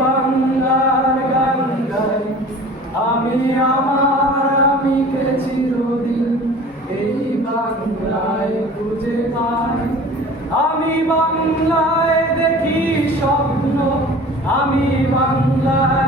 বাংলার গান গাই, আমি আমার আমিকে চিরদিন এই বাংলায় খুঁজে পাই। আমি বাংলায় দেখি স্বপ্ন, আমি বাংলায়